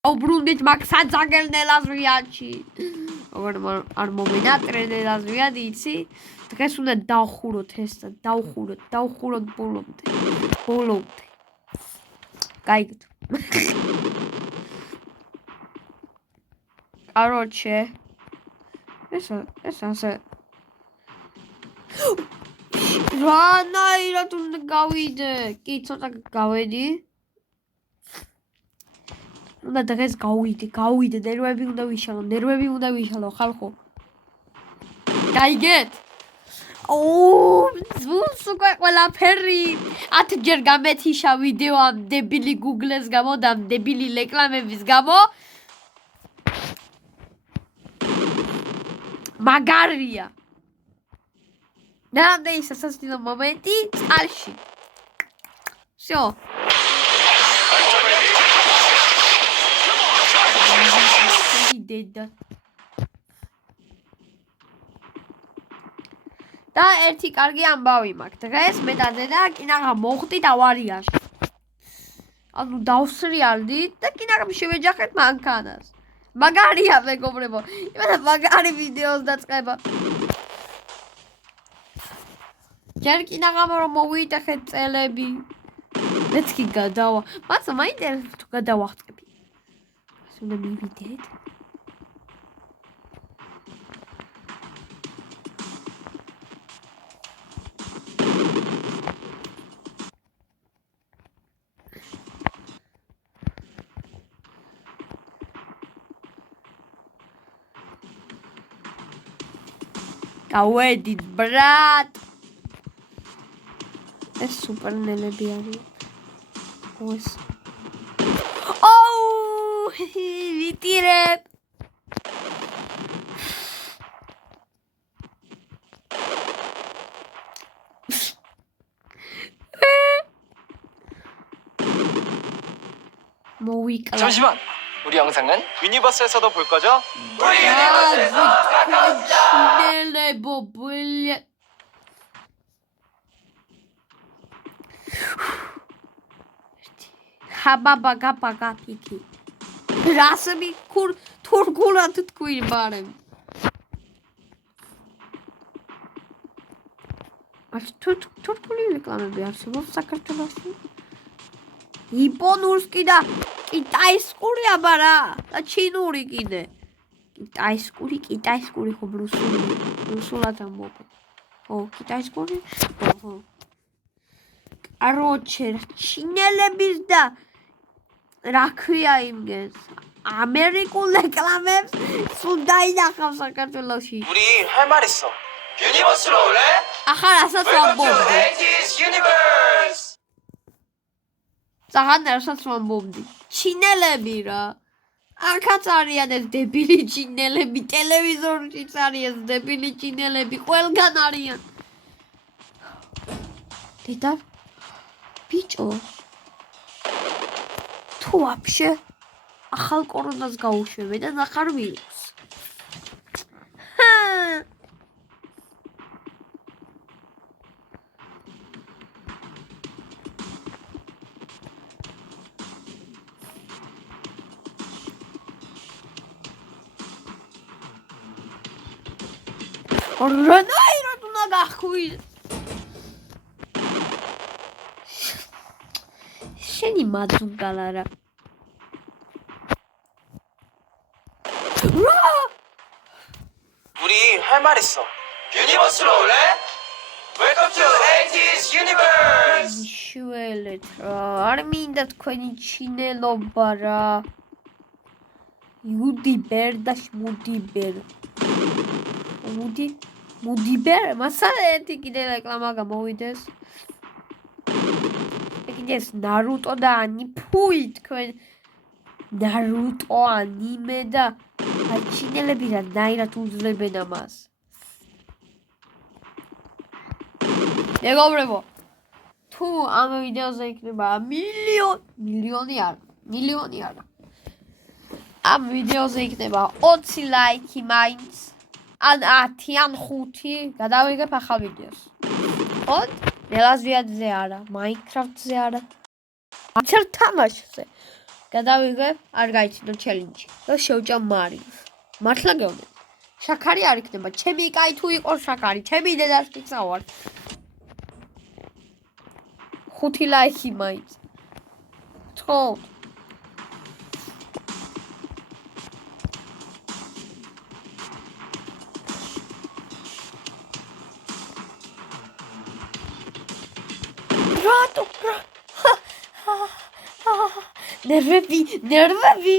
აუბრუნდით მაგ საძაგელნელას ვიაჩი. როგორ არ მომენატრენელას ვიადი იცი? დღეს უნდა დავხუროთ ეს და დავხუროთ ბოლომდე. გაიგეთ. Короче, ეს ასე. რანაირად უნდა გავიდე? კი, ცოტა გავედი. უნდა დღეს გავიდე, ნერვები უნდა ვიშალო, ხალხო. გაიგეთ? ზუსტ უკვე ყველაფერი 10 ჯერ გამეთიშა ვიდეო ამ დებილი Google-ს გამო და ამ დებილი რეკლამების გამო. მაგარია. ნამდვილი სასაცილო მომენტი წყალში. всё. და ერთი კარგი ამბავი მაქვს. დღეს მე და დედა კინაღა მოხდით ავარიაში. ანუ დავსრიალდით და კინაღამ შევეჯახეთ მანქანას. მაგარია მეგობრებო. იმენა მაგარი ვიდეოს დაწყება. ჯერ კინაღამ რომ მოვიიტეხეთ წელები. მეც კი გადავა. მაცა მაინტერესებს თუ გადავახტები. ასე უნდა მივიდეთ. გავედით ბრატ. ეს სუპერნელები არის. ოს. ვიტირებ. 모이까. 잠시만. 우리 영상은 유니버스에서도 볼 거죠? 우리 유니버스에서 넬레 보블레. ხაბაბაგაბაგა ფიქი. რასები თურქულად თქვი ბარემ. არ თურქული რეკლამები არსებობს საქართველოში? იაპონურსკი და კიტაისკური აბარა და ჩინური კიდე. კიტაისკური ხო რუსულად ამბობ. კიტაისკური? ხო. Короче, ჩინელების და რა ქვია იმგეს? ამერიკულ რეკლამებს სულ დაინახავ საქართველოში. 우리 할 말 있어. 유니버스로 올래? ახლა რასაც ვამბობდი? 유니버스. ზაღან რასაც ვამბობდი? ჩინელები რა. აქაც არიან ეს დებილი ჩინელები, ტელევიზორშიც არის ეს დებილი ჩინელები, ყველგან არიან. დედა ბიჭო თუ вообще ახალ კორონას გაუშვებე და ნახარ ვირუს. რანაირად უნდა გახვიდე. შენი მადუნგალარა. 우리 할 말 있어. 유니버스로 올래? Welcome to 80s Universe. შუელეთ რა. არ მინდა თქვენი ჩინელობა რა. იუდიბერ და შმუდიბერ. მუდიბერ? მასა ერთი კიდე რეკლამა გამოვიდეს. ეს ნარუტო და ფუი თქვენ ნარუტო ანიმე და ჩინელები რანაირად უძლებენ ამას. მეგობრებო, თუ ამ ვიდეოზე იქნება მილიონი არა. ამ ვიდეოზე იქნება 20 ლაიქი მაინც, ან 10 ან 5 გადავიღებ ახალ ვიდეოს. ოდ ნელას ვიადზე არა, მაინკრაფტზე არა. ახალ თამაშზე. გადავიღებ, არ გაიცნო ჩელენჯი. და შევჭამ მარიოს. მართლა გეუბნები. შაქარი არ იქნება. ჩემი კაი თუ იყო შაქარი, ჩემი დედას გიცავარ. 5 ლაიქი მაინც. ხო. რატო? ნერვები.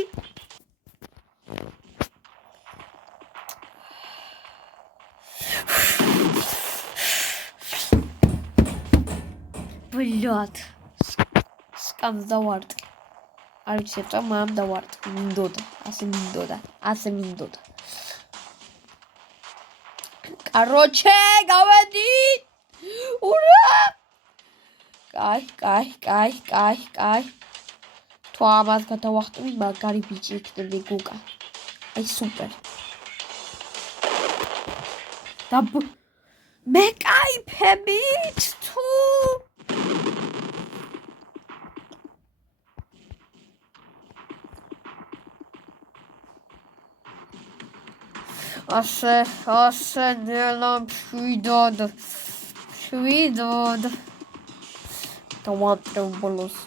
Блядь. Скамს დავარტყი. არ ვიცი, ეტყვა მამ დავარტყი. მინდოდა. ასე მინდოდა. Короче, გავედით. ურა! კაი. თუ ამას გადავახტები, მაგარი ბიჭი იქნები გუკა. აი სუპერ. მე кайფებით თუ ასე ნელა მშვიდოდ დავატრებულოს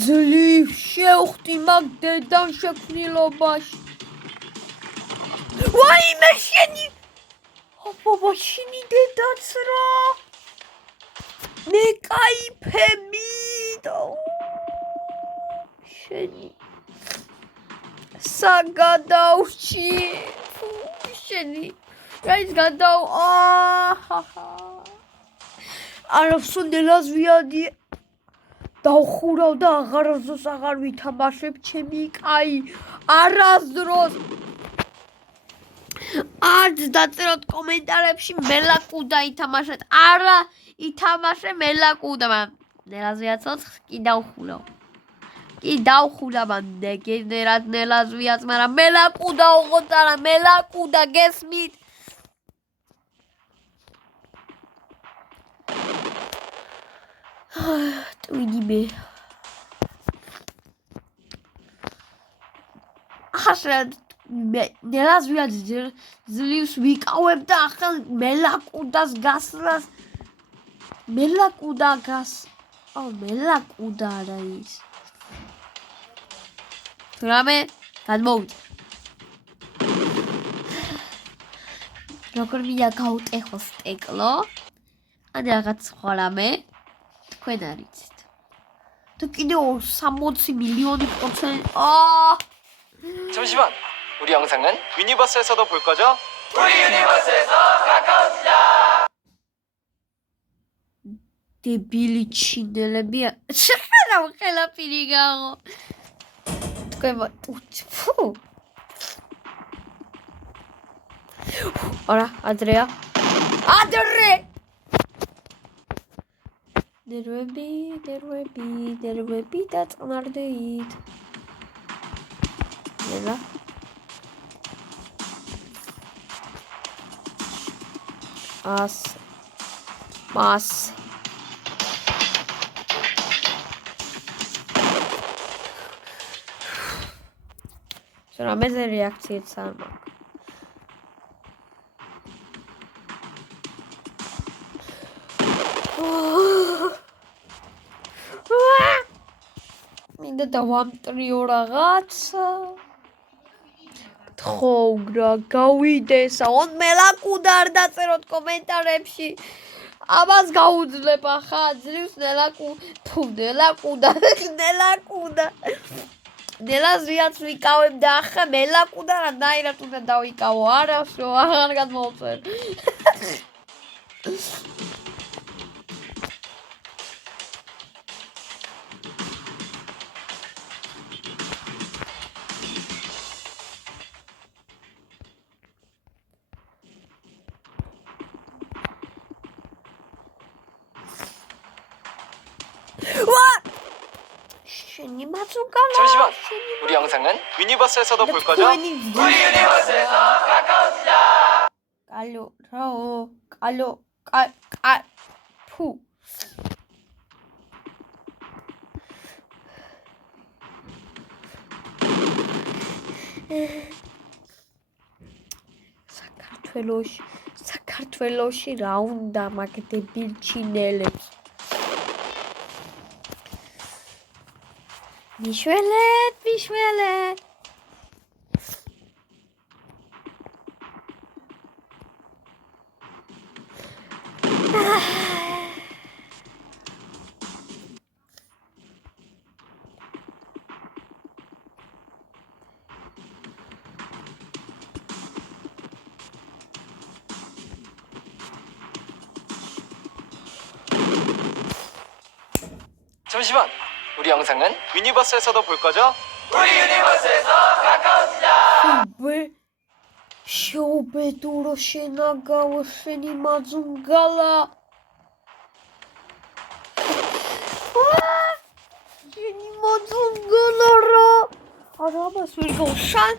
ძლივ შევხვდი მაგ დედან შექმნილობაში ვაიმე შენი ოპა შენი დედაც რა მე кайფები და შენი საგადავში შენი რაიც გადავ არაფსუნდელას ვიადი დავხურავ და აღარასდროს აღარ ვითამაშებ ჩემი კაი არასდროს არც დაწეროთ კომენტარებში მელაკუდა ითამაშეთ არა ითამაშე მელაკუდა მაგრამ ნელას ვიაცოთ კი დავხულა მანდ გენერად ნელას ვიაც მაგრამ მელაკუდა ოღონდ არა მელაკუდა გესმით ტვიდი მე ახლა ნელას ვიაც ძლივს ვიკავებ და ახლა მელაკუდას გასრას მელაკუდა არა ის რამე გადმოვიდა როგორ მინდა გავუტეხო სტეკლო ან რაღაც სხვა რამე თქვენ არ იცით თუ კიდევ 60 მილიონი %. 잠시만. 우리 영상은 유니버스에서도 볼 거죠? 우리 유니버스에서 가까워지자. დებილი ჩინელებია. შეხედა ხელაფირი გაღო. თქვენ ფუ. არა, ადრეა. ადრე. ნერვები და წნარდით. ელა. მას რამეზე რეაქციაც არ მაქვს მინდა დავამტრიო რაღაცა თხოვრა გავიდეს on მელაკუდა არ დაწეროთ კომენტარებში ამას გაუძლებ ახლა ძლივს ნელაკუდა ნელას ვიაც ვიკავებ და ახლა მელაკუდა რანაირად უნდა დავიკავო არასო აღარ გადმოვწერ 잠시만. 우리 영상은 유니버스에서도 볼 거죠? 우리 유니버스에서 가까워지자. 푸. საქართველოში რა უნდა მაგდებილ ჩინელებს. მიშველეთ. 잠시만. 우리 영상은 유니버스에서도 볼 거죠? 우리 유니버스에서 가까워지자. შობედურო შენაგავო შენი მაძუნგალა. შენი მაძუნგალა რა. არა მას ვერ გავშან.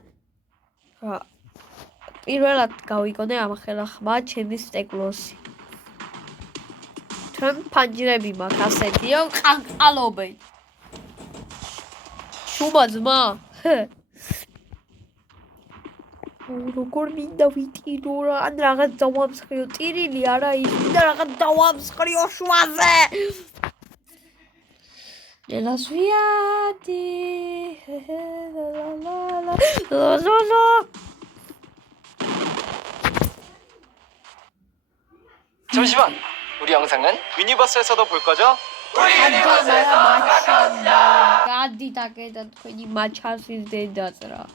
პირველად გავიგონე ამ ხელახმა ჩემი სტეკლოსი. ჩვენ ფანჯრები მაქვს ასეთიო ყანყალობენ. შუმა ძმა. როგორ მინდა ვიტირო რა, ან რაღაც დავამსხიო, ტირილი არა ის, მინდა რაღაც დავამსხიო შუაზე. ნელას ვიადი. ლა. 잠시만. 우리 영상은 유니버스에서도 볼 거죠? 우리 유니버스에서 가까워지자. გადი დაკედა თქვენი მაჩასის დედაც რა.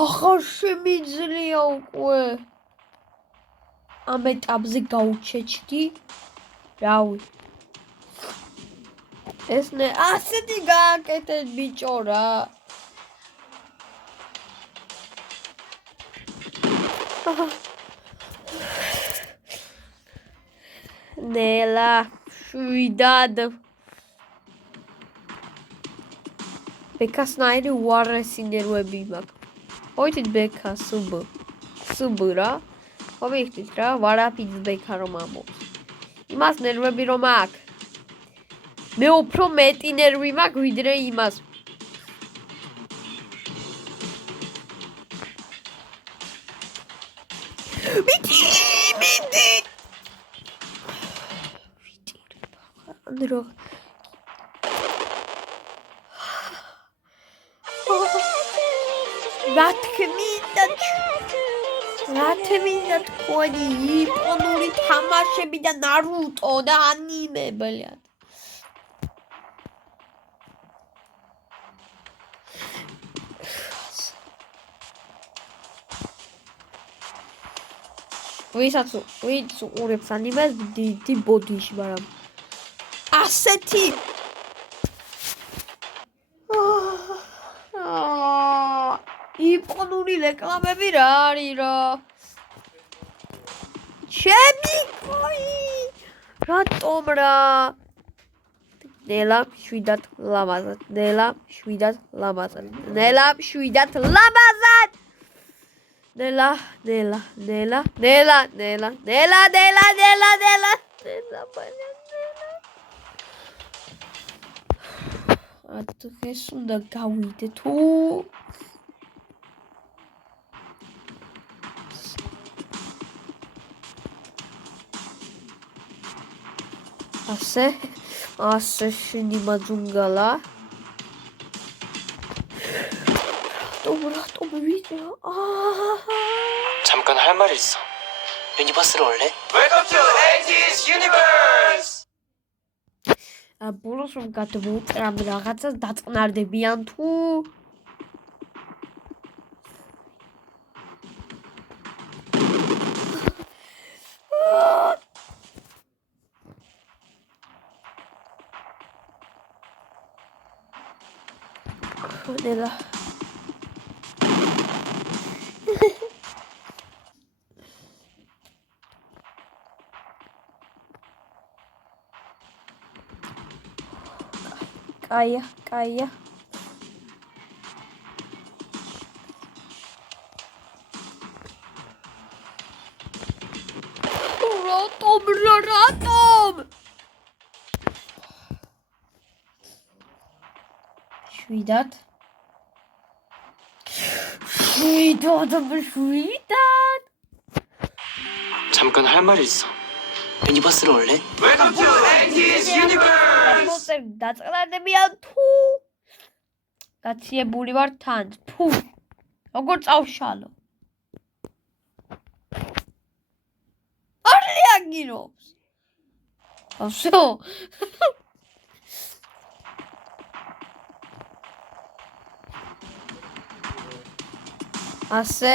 ახალ შემიძლია უკვე ამ ეტაპზე გაუჩეჩდი. რავი. ეს ნე ასეთი გააკეთეთ ბიჭო რა. ნელა შვიდად ბეკასნაირი უარესი ნერვები მაქვს. ოიტით ბეკა სუბ რა მომიხდით რა ვარაფიც ბეკა რომ ამბობს იმას ნერვები რომ აქვს მე უფრო მეტი ნერვი მაქვს ვიდრე იმას მიდი ანდრო რათმინდა თქვენი იაპონური თამაშები და ნარუტო და ანიმე ბლად ვისაც უყურებს ანიმეს დიდი ბოდიში მაგრამ ასეთი იაპონური რეკლამები რა არის რა ჩემი კოი რატომ რა ნელა შვიდად ლამაზად ნელა შვიდად ლამაზად დღეს უნდა გავიდე თუ ასე შენი მაძუნგალა რატომ ვიდეო 잠깐 할 말이 있어. 유니버스로 올래? Welcome to AT's Universe. ბოლოს რომ გადმოვწერამ რაღაცას დაწყნარდებიან თუ ნელა კაია რატომ შვიდად. შვიდად. 잠깐 할 말이 있어. 유니버스로 올래? Welcome to AT's Universe! დაწყნარდებიან თუ გაციებული ვარ თან თუ როგორ წავშალო არ რეაგირობს ასო ასე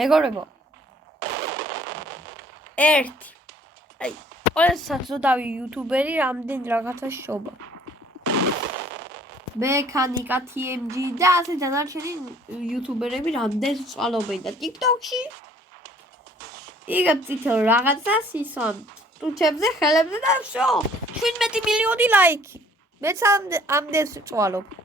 ეგორებო ერთი აი ყველასაც ვდავი იუთუბერი რამდენ რაღაცას შობა მექანიკა TMG და ასე დანარჩენი იუთუბერები რამდენს წვალობენ და TikTok-ში იგებ წითელ რაღაცას ისვამ ტუჩებზე ხელებზე და შო 17 მილიონი ლაიქი მეც ამდენს წვალობ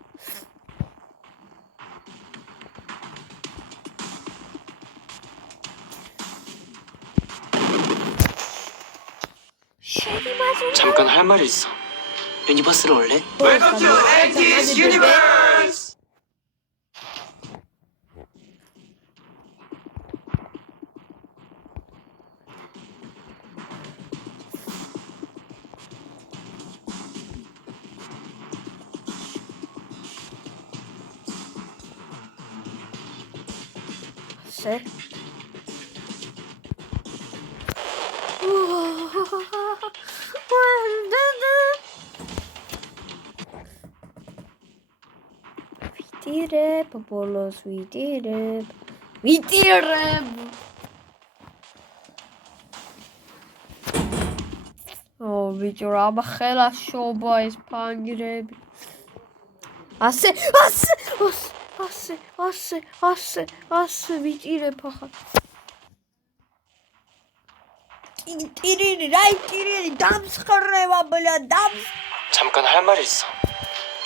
잠깐 할 말이 있어. 유니버스로 올래? Welcome to AT's Universe! 쎄 ვიტირებ ბოლოს ვიტირებ ო ბიჭო რა ხელა შობა ეს ფანგრები ასე ვიტირებ ახლა ტირინი რაი ტირინი დამსხრევა ბლა 잠깐 할 말이 있어.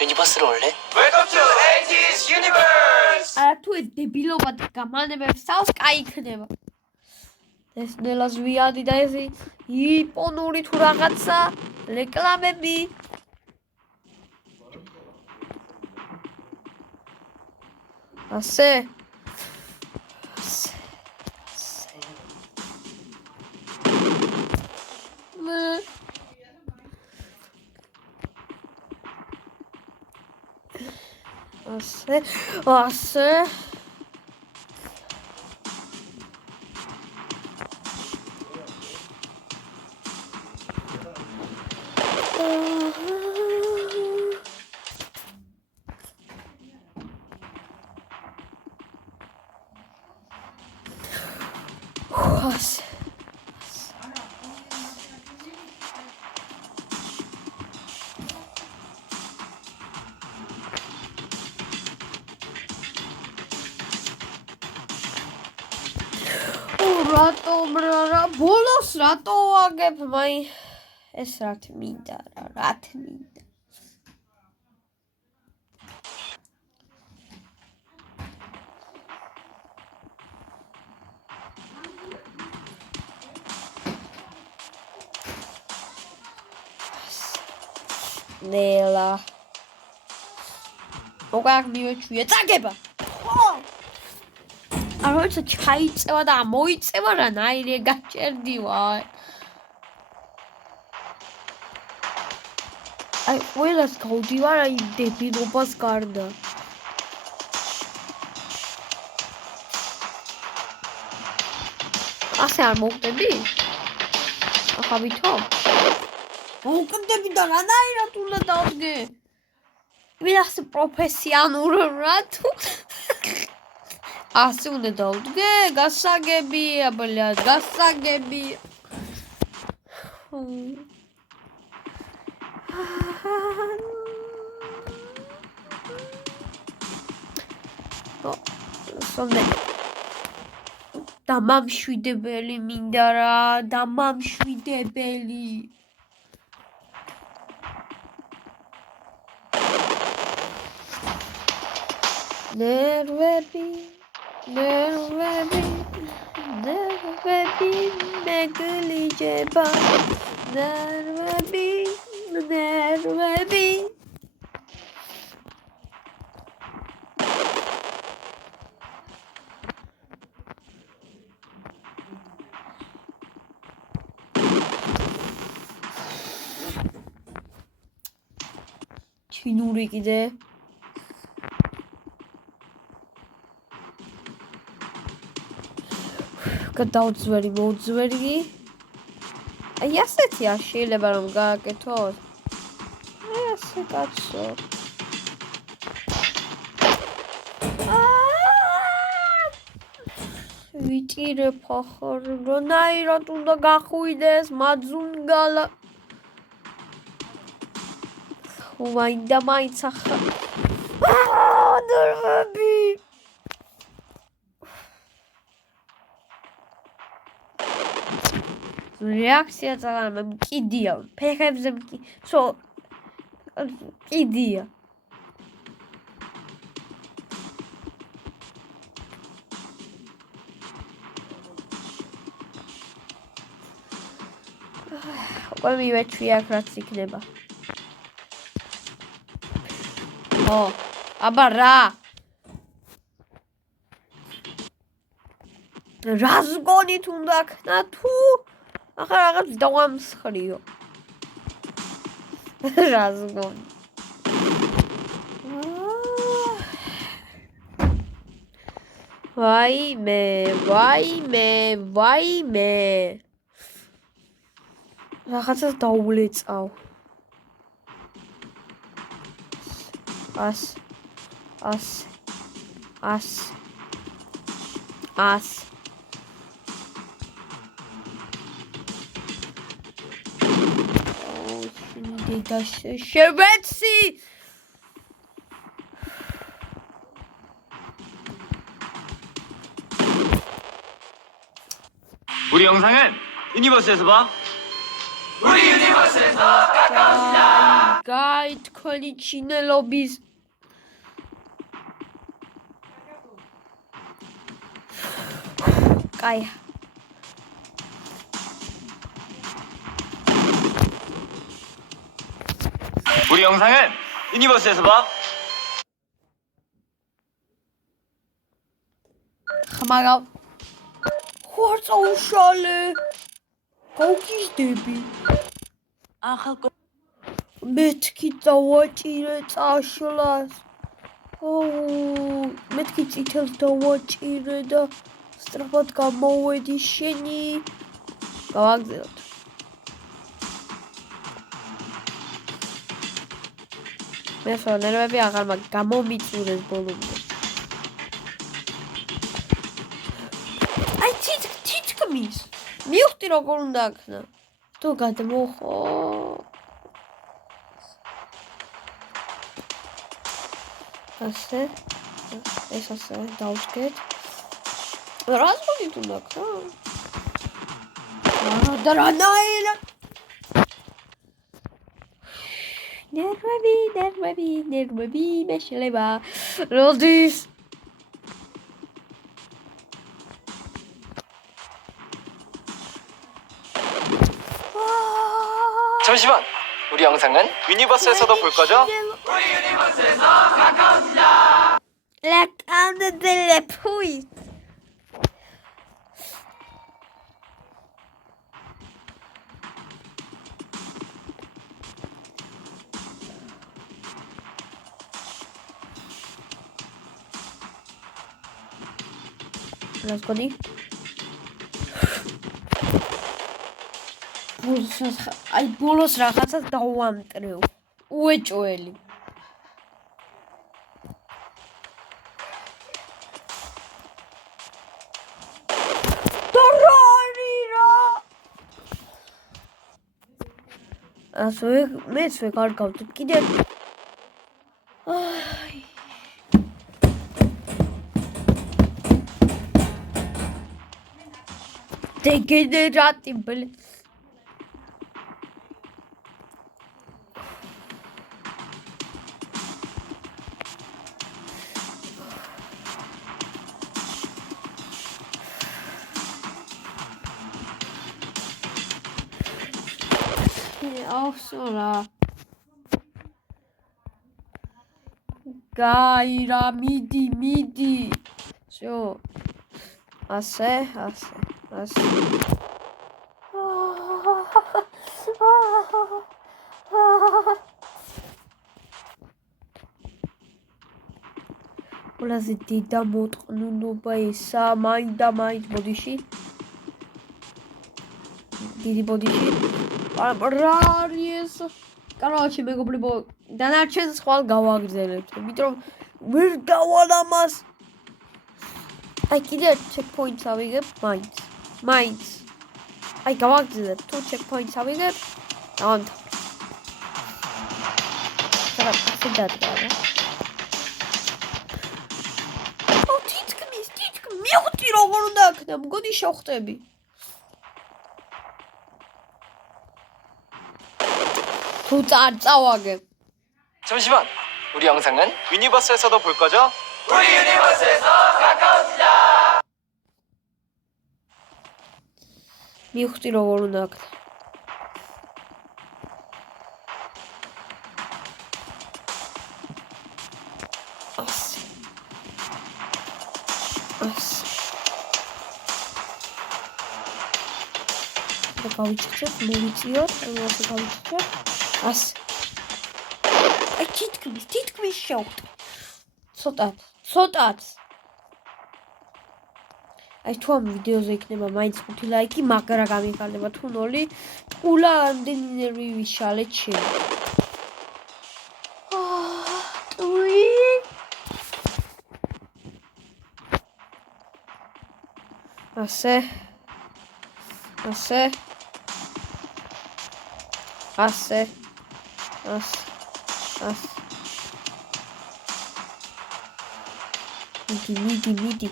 유니버스로 올래? Welcome to AT's Universe! არა თუ ეს დებილობად გამანებებს თავს კაი იქნება ეს ნელას ვიადი და ეს იპონური თუ რაღაცა რეკლამები ასე ასე რატომ რა ბოლოს რატო ვაგებ მაი ეს რათ მინდა რათ მინდა ნელა მოგაკ მივეჩვია წაგება როცა ჩაიწევა და მოიწევა რანაირე გაჭერდივარ აი ყველას გავდივარ აი დებილობას გარდა ასე არ მოვხდები ახლა ვითო მოვხდები და რანაირად უნდა დავდგე ვიღაც პროფესიონალურ რა თუ ასე უნდა დავდგე, გასაგებია, ბლად, გასაგებია. სონდე. დამამშვიდებელი მინდა რა, დამამშვიდებელი. ნერვები მეგლიჯება ნერვები ჩინური კიდე გადავძვერი მოძვერი აი ასეთია შეიძლება რომ გააკეთოთ აი ასე კაცო ვიტირებ ახარ რანაირად უნდა გახვიდეს მაძუნგალა ვაინდა მაინც ახარ ნერვები რეაქცია ძალიან მკიდია ფეხებზე მკიდია უკვე მივეჩვი აქ რაც იქნება აბა რას გონით უნდა ქნა თუ ახლა რაღაც დავამსხრიო რას გონი ვაიმე რაღაცას დაულეწავ ას დედა შევეცი 우리 영상은 유니버스에서 봐. 우리 유니버스에서 가까워지자. გაი თქვენი ჩინელობის კაი 우리 영상은 유니버스에서 봐. ხმაგავ ხორცაუშალე გოგიზდები მეთქი დავაჭირე წაშლას მეთქი წითელს დავაჭირე და სწრაფად გამოვედი შენი გავაგზავნოთ მე სონერები აღარ გამომიწურეს ბოლომდე აი თითქმის მივხვდი როგორ უნდა აქნა თუ გადმოხო ასე ეს ასე დავსკეთ რას გონით უნდა აქნა და რანაირა ნერვები მეშლება როდის 잠시만. 우리 영상은 유니버스에서도 볼 거죠? 우리 유니버스에서 가까워지자. ლაკანდელე ფუი რას გონი აი ბოლოს რაღაცას დავამტრევ უეჭველი ასე მეც ვეკარგავთ კიდე აი დეგენერატი ბლ aufsora. Gaira, midi. So. Asse. ყველაზე დიდი მოტყნულობა ესა, მაინც ბოდიში. დიდი ბოდიში. რა არის ეს? Короче, მეგობრებო, დანარჩენს ხვალ გავაგრძელებთ, იმიტომ ვერ დავალ ამას. აი კიდე checkpoints ავიღებ მაინც. აი გავაგრძელებ, თუ checkpoints ავიღებ, დავამთავრე. რა ასე დადგა რა. თითქმის მივხვდი როგორ უნდა აქნა, მგონი შევხვდები. თუ წავაგე. 잠시만. 우리 영상은 유니버스에서도 볼 거죠? 우리 유니버스에서 가까워지자. მივხვდი როგორ უნდა აქნა. ასე. და გავიჩქრებ, მოვიწიოთ, ასე გავიჩქრებ. ასე. აი თითქმის შევხვდი. ცოტად. აი თუ ამ ვიდეოზე იქნება მაინც 5 ლაიქი, მაგრა გამიხარდება თუ 0, ყულა ამდენი ნერვი ვიშალეთ შენ. ასე. მიდი.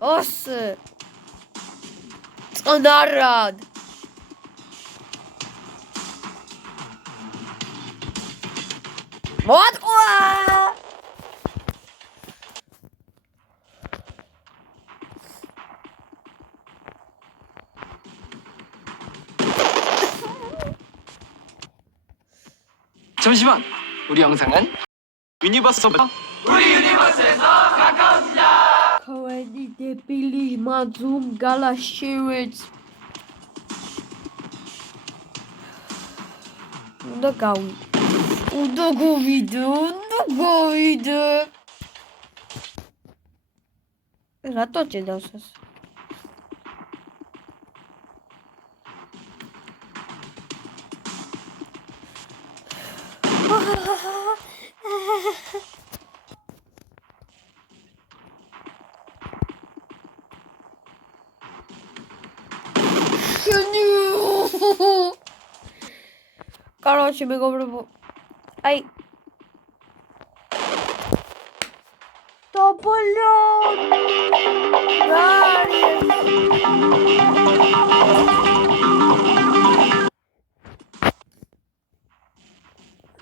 Осы. Წნარად. მოტყვა. 잠시만. 우리 영상은 유니버스에서 우리 유니버스에서 가까워지자. Քավენი դեպիլի մածում գալաշիվեց. Უნდა գովիդը. Რატო ჭედავს ეს? Короче, мегоბრებო. Აი. Да блин.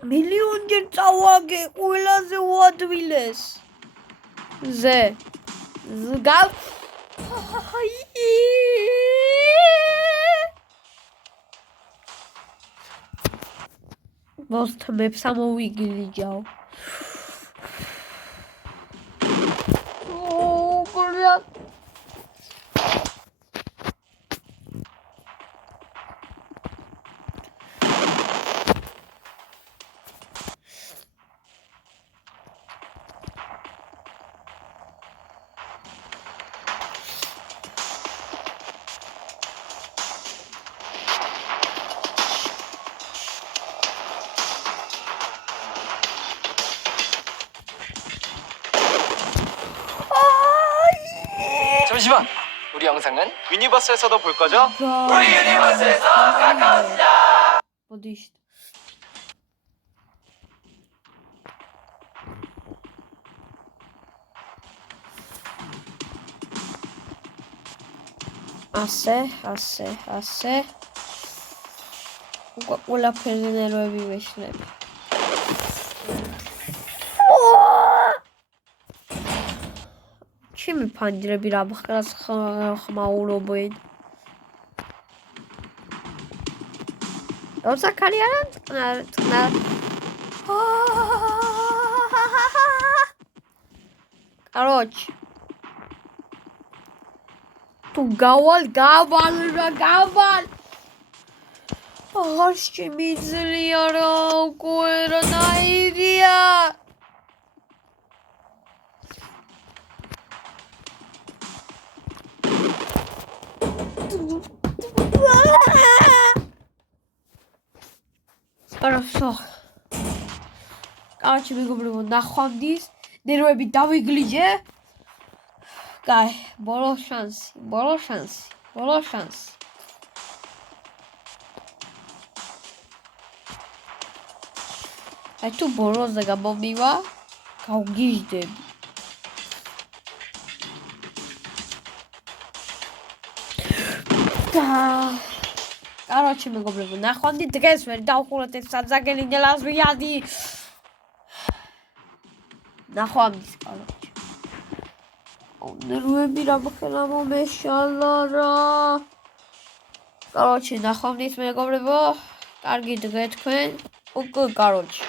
მილიონჯერ წავაგე ყველაზე უადვილეს. ზე. ზგავ. მოსთმებს ამოვიგილიჯაო. 하지만 우리 영상은 유니버스에서도 볼 거죠? 우리 유니버스에서 가까워지자. 어디 işte. Asse. Quella prendere e vive Kimi pandirebilir bakıras xamaulobuydu. Yoksa kariyerin tıknar. Короче. Tu gawal. Аж мизлиара коера наирия. Хорошо. Короче, мы говорим, нахуй здесь. Нервы давиглиже. Кай, было шанс. Ai tu boroza gabombiva. Kaugizde. Короче, мы говорим, нахуй дрес, дал хула ты садзагели не лазу яди. Нахуй здесь, короче. Нервы бира бахеламо мешалара. Короче, нахуй здесь мы говорим, карги дрес квен. Окей, короче.